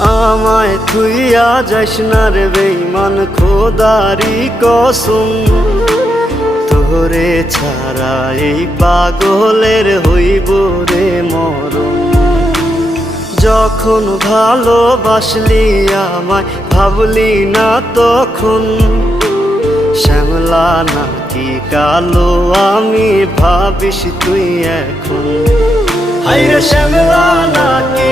আমায় থুইয়া যাস না রে বেঈমান, খোদারি কসম। তোরে ছাড়া এই পাগলের হইব রে মরণ। যখন ভালোবাসলি আমায় ভাবলি না তখন, শ্যামলা নাকি কালো আমি ভাবিস তুই এখন। হায়রে শ্যামলা নাকি